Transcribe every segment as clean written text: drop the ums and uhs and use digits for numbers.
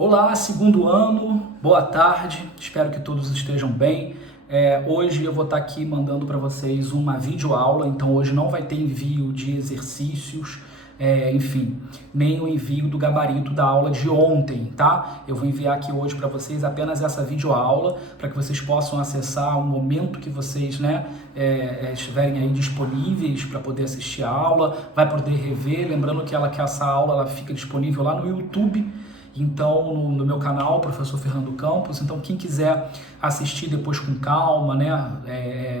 Olá, segundo ano, boa tarde, espero que todos estejam bem. Hoje eu vou estar aqui mandando para vocês uma videoaula, então hoje não vai ter envio de exercícios, enfim, nem o envio do gabarito da aula de ontem, tá? Eu vou enviar aqui hoje para vocês apenas essa videoaula, para que vocês possam acessar o momento que vocês, estiverem aí disponíveis para poder assistir a aula, vai poder rever, lembrando que essa aula ela fica disponível lá no YouTube. Então, no meu canal, Professor Fernando Campos, então quem quiser assistir depois com calma,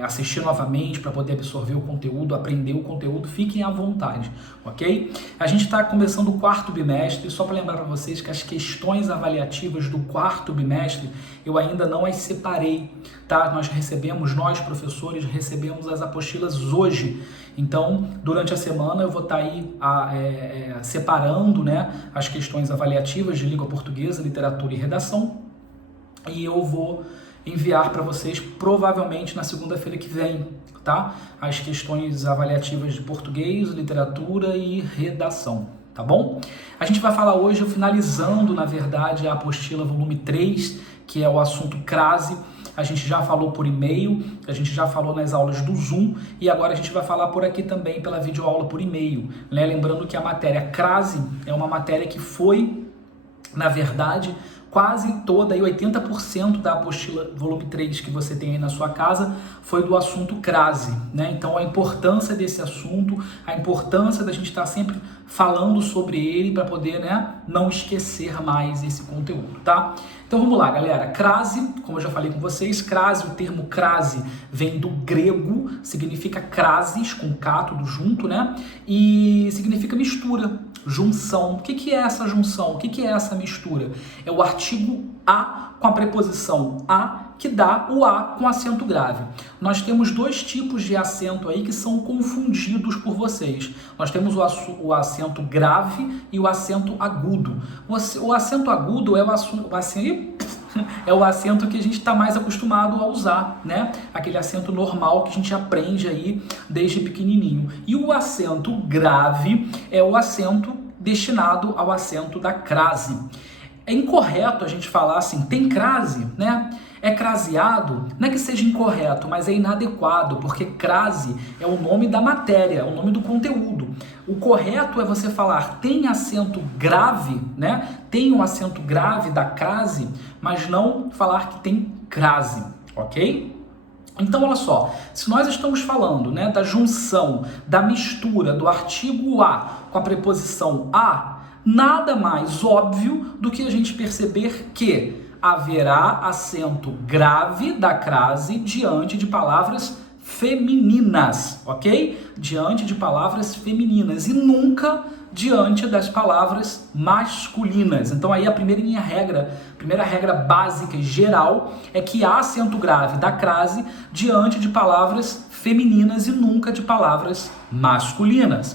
assistir novamente para poder absorver o conteúdo, aprender o conteúdo, fiquem à vontade, ok? A gente está começando o quarto bimestre, só para lembrar para vocês que as questões avaliativas do quarto bimestre eu ainda não as separei, tá? Nós professores recebemos as apostilas hoje. Então, durante a semana eu vou estar aí separando, as questões avaliativas de língua portuguesa, literatura e redação, e eu vou enviar para vocês provavelmente na segunda-feira que vem, tá? As questões avaliativas de português, literatura e redação, tá bom? A gente vai falar hoje, finalizando, na verdade, a apostila volume 3, que é o assunto crase. A gente já falou por e-mail, a gente já falou nas aulas do Zoom e agora a gente vai falar por aqui também pela videoaula por e-mail, né? Lembrando que a matéria crase é uma matéria que foi, na verdade, quase toda, 80% da apostila volume 3 que você tem aí na sua casa foi do assunto crase, né? Então a importância desse assunto, a importância da gente estar sempre falando sobre ele para poder, não esquecer mais esse conteúdo, tá? Então vamos lá, galera. Crase, como eu já falei com vocês, crase, o termo crase vem do grego, significa crases, com K tudo junto, e significa mistura, junção. O que é essa junção? O que é essa mistura? É o artigo a com a preposição a, que dá o a com acento grave. Nós temos dois tipos de acento aí que são confundidos por vocês. Nós temos o acento grave e o acento agudo. O acento agudo é o acento que a gente está mais acostumado a usar, Aquele acento normal que a gente aprende aí desde pequenininho. E o acento grave é o acento destinado ao acento da crase. É incorreto a gente falar assim, tem crase, É craseado, não é que seja incorreto, mas é inadequado, porque crase é o nome da matéria, é o nome do conteúdo. O correto é você falar tem acento grave, Tem um acento grave da crase, mas não falar que tem crase, ok? Então, olha só, se nós estamos falando, da junção, da mistura do artigo a com a preposição a, nada mais óbvio do que a gente perceber que haverá acento grave da crase diante de palavras femininas, ok? Diante de palavras femininas e nunca diante das palavras masculinas. Então aí a primeira regra básica e geral é que há acento grave da crase diante de palavras femininas e nunca de palavras masculinas.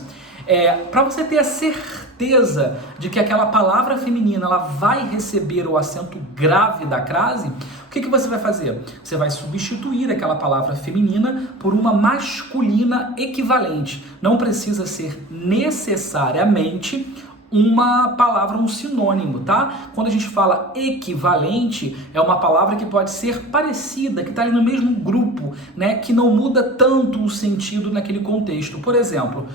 Para você ter a certeza de que aquela palavra feminina ela vai receber o acento grave da crase, o que você vai fazer? Você vai substituir aquela palavra feminina por uma masculina equivalente. Não precisa ser necessariamente uma palavra, um sinônimo, tá? Quando a gente fala equivalente, é uma palavra que pode ser parecida, que está ali no mesmo grupo, que não muda tanto o sentido naquele contexto. Por exemplo,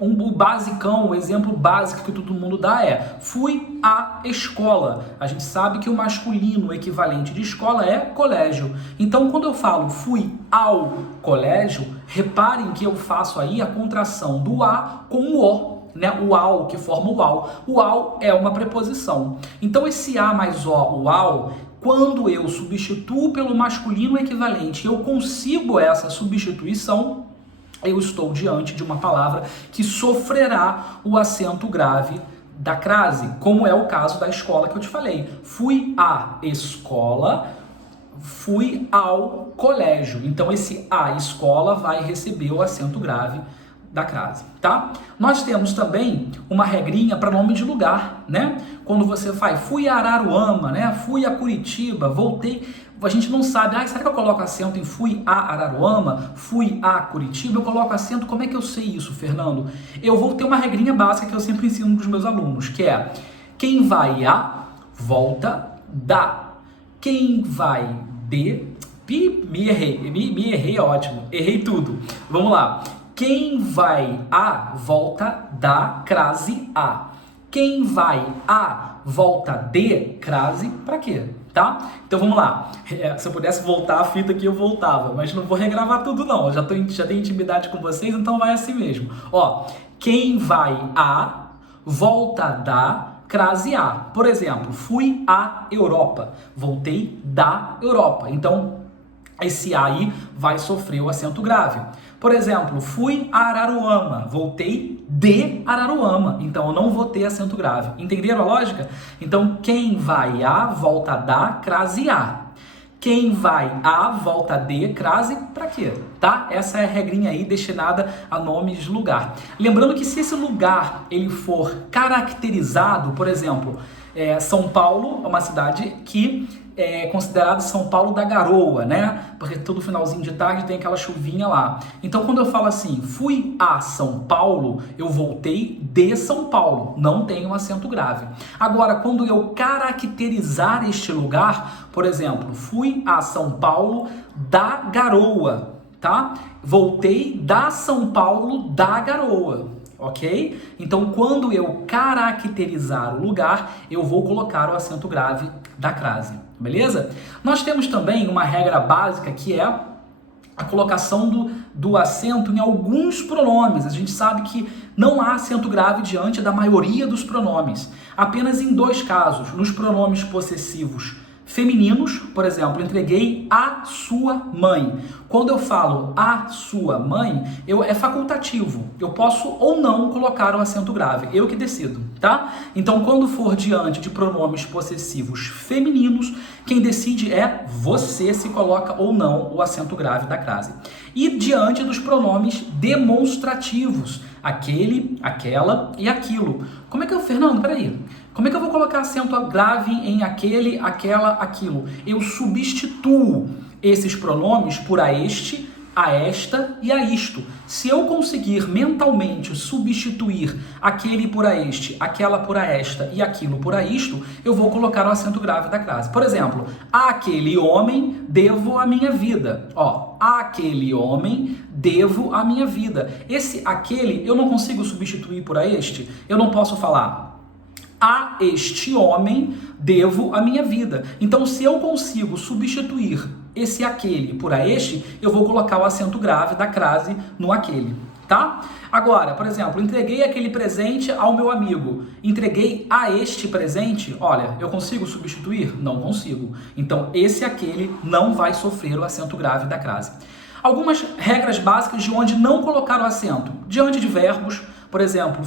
o exemplo básico que todo mundo dá é fui à escola. A gente sabe que o masculino equivalente de escola é colégio. Então, quando eu falo fui ao colégio, reparem que eu faço aí a contração do a com o o. O ao, que forma o ao. O ao é uma preposição. Então, esse a mais o ao, quando eu substituo pelo masculino equivalente, eu consigo essa substituição, eu estou diante de uma palavra que sofrerá o acento grave da crase, como é o caso da escola que eu te falei. Fui à escola, fui ao colégio. Então, esse a escola vai receber o acento grave da crase, tá? Nós temos também uma regrinha para nome de lugar, Quando você faz, fui a Araruama, Fui a Curitiba, voltei, a gente não sabe, será que eu coloco acento em fui a Araruama, fui a Curitiba, eu coloco acento, como é que eu sei isso, Fernando? Eu vou ter uma regrinha básica que eu sempre ensino para os meus alunos, que é, quem vai a, volta da. Quem vai de... Me errei, ótimo. Errei tudo. Vamos lá. Quem vai a, volta da, crase a. Quem vai a, volta de, crase pra quê? Tá? Então vamos lá. Se eu pudesse voltar a fita aqui, eu voltava. Mas não vou regravar tudo não. Eu já tenho intimidade com vocês, então vai assim mesmo. Ó, quem vai a, volta da, crase a. Por exemplo, fui à Europa. Voltei da Europa. Então, esse A aí vai sofrer o acento grave. Por exemplo, fui a Araruama, voltei de Araruama, então eu não vou ter acento grave. Entenderam a lógica? Então, quem vai a, volta da, crase a. Quem vai a, volta de, crase pra quê? Tá? Essa é a regrinha aí destinada a nomes de lugar. Lembrando que se esse lugar ele for caracterizado, por exemplo, São Paulo é uma cidade que é considerado São Paulo da garoa, né? Porque todo finalzinho de tarde tem aquela chuvinha lá. Então, quando eu falo assim, fui a São Paulo, eu voltei de São Paulo. Não tem um acento grave. Agora, quando eu caracterizar este lugar, por exemplo, fui a São Paulo da garoa, tá? Voltei da São Paulo da garoa. Ok? Então, quando eu caracterizar o lugar, eu vou colocar o acento grave da crase, beleza? Nós temos também uma regra básica que é a colocação do acento em alguns pronomes. A gente sabe que não há acento grave diante da maioria dos pronomes. Apenas em 2 casos, nos pronomes possessivos femininos, por exemplo, entreguei a sua mãe. Quando eu falo a sua mãe, é facultativo. Eu posso ou não colocar o acento grave. Eu que decido, tá? Então, quando for diante de pronomes possessivos femininos, quem decide é você se coloca ou não o acento grave da crase. E diante dos pronomes demonstrativos, aquele, aquela e aquilo. Como é que eu, Fernando, peraí. Como é que eu vou colocar acento grave em aquele, aquela, aquilo? Eu substituo esses pronomes por a este, a esta e a isto. Se eu conseguir mentalmente substituir aquele por a este, aquela por a esta e aquilo por a isto, eu vou colocar o acento grave da crase. Por exemplo, àquele homem devo a minha vida. Ó, àquele homem devo a minha vida. Esse aquele eu não consigo substituir por a este. Eu não posso falar a este homem devo a minha vida. Então, se eu consigo substituir esse aquele por a este, eu vou colocar o acento grave da crase no aquele, tá? Agora, por exemplo, entreguei aquele presente ao meu amigo. Entreguei a este presente, olha, eu consigo substituir? Não consigo. Então, esse aquele não vai sofrer o acento grave da crase. Algumas regras básicas de onde não colocar o acento. Diante de verbos, por exemplo,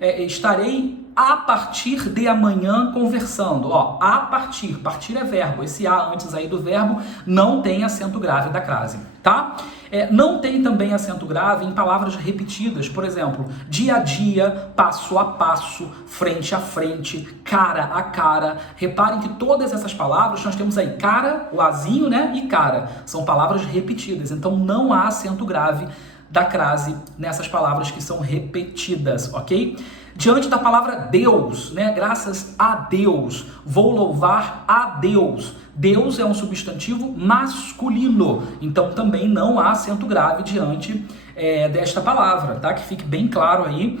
estarei a partir de amanhã conversando. Ó, a partir é verbo. Esse a antes aí do verbo não tem acento grave da crase, tá? Não tem também acento grave em palavras repetidas. Por exemplo, dia a dia, passo a passo, frente a frente, cara a cara. Reparem que todas essas palavras, nós temos aí cara, o azinho, né? E cara. São palavras repetidas. Então não há acento grave da crase nessas palavras que são repetidas, ok? Diante da palavra Deus, né? Graças a Deus, vou louvar a Deus. Deus é um substantivo masculino, então também não há acento grave diante desta palavra, tá? Que fique bem claro aí.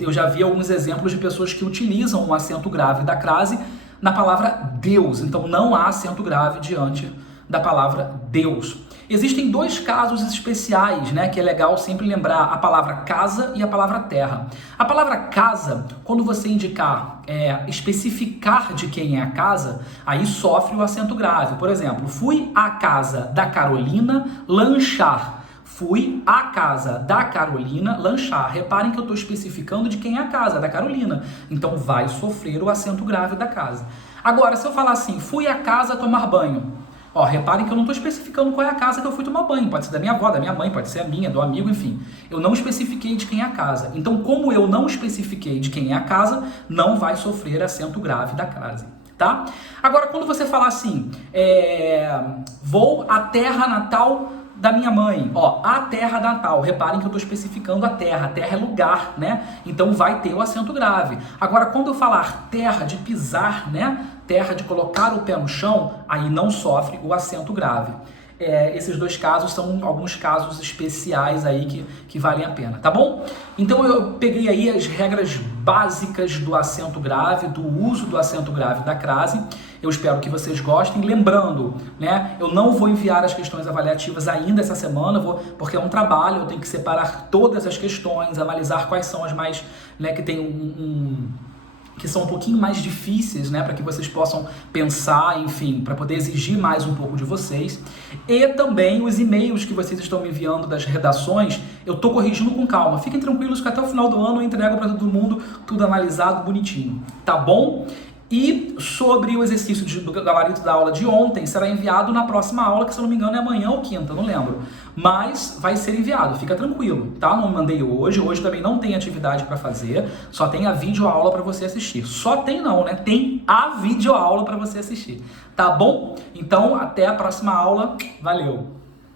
Eu já vi alguns exemplos de pessoas que utilizam um acento grave da crase na palavra Deus, então não há acento grave diante da palavra Deus. Existem 2 casos especiais, né, que é legal sempre lembrar: a palavra casa e a palavra terra. A palavra casa, quando você indicar, especificar de quem é a casa, aí sofre o acento grave. Por exemplo, fui à casa da Carolina lanchar. Fui à casa da Carolina lanchar. Reparem que eu estou especificando de quem é a casa, da Carolina. Então vai sofrer o acento grave da casa. Agora, se eu falar assim, fui à casa tomar banho. Ó, reparem que eu não estou especificando qual é a casa que eu fui tomar banho. Pode ser da minha avó, da minha mãe, pode ser a minha, do amigo, enfim. Eu não especifiquei de quem é a casa. Então, como eu não especifiquei de quem é a casa, não vai sofrer acento grave da crase, tá? Agora, quando você falar assim, vou à terra natal da minha mãe, ó, a terra natal. Reparem que eu estou especificando a terra é lugar, né? Então vai ter o acento grave. Agora, quando eu falar terra de pisar, né? Terra de colocar o pé no chão, aí não sofre o acento grave. Esses dois casos são alguns casos especiais aí que valem a pena, tá bom? Então eu peguei aí as regras básicas do acento grave, do uso do acento grave da crase. Eu espero que vocês gostem. Lembrando, né, eu não vou enviar as questões avaliativas ainda essa semana, porque é um trabalho, eu tenho que separar todas as questões, analisar quais são as mais, né, que tem que são um pouquinho mais difíceis, né, para que vocês possam pensar, enfim, para poder exigir mais um pouco de vocês. E também os e-mails que vocês estão me enviando das redações, eu estou corrigindo com calma. Fiquem tranquilos que até o final do ano eu entrego para todo mundo tudo analisado, bonitinho, tá bom? E sobre o exercício do gabarito da aula de ontem, será enviado na próxima aula, que se eu não me engano é amanhã ou quinta, não lembro. Mas vai ser enviado, fica tranquilo, tá? Não mandei hoje também não tem atividade para fazer, só tem a videoaula para você assistir. Só tem não, né? Tem a videoaula para você assistir, tá bom? Então, até a próxima aula, valeu!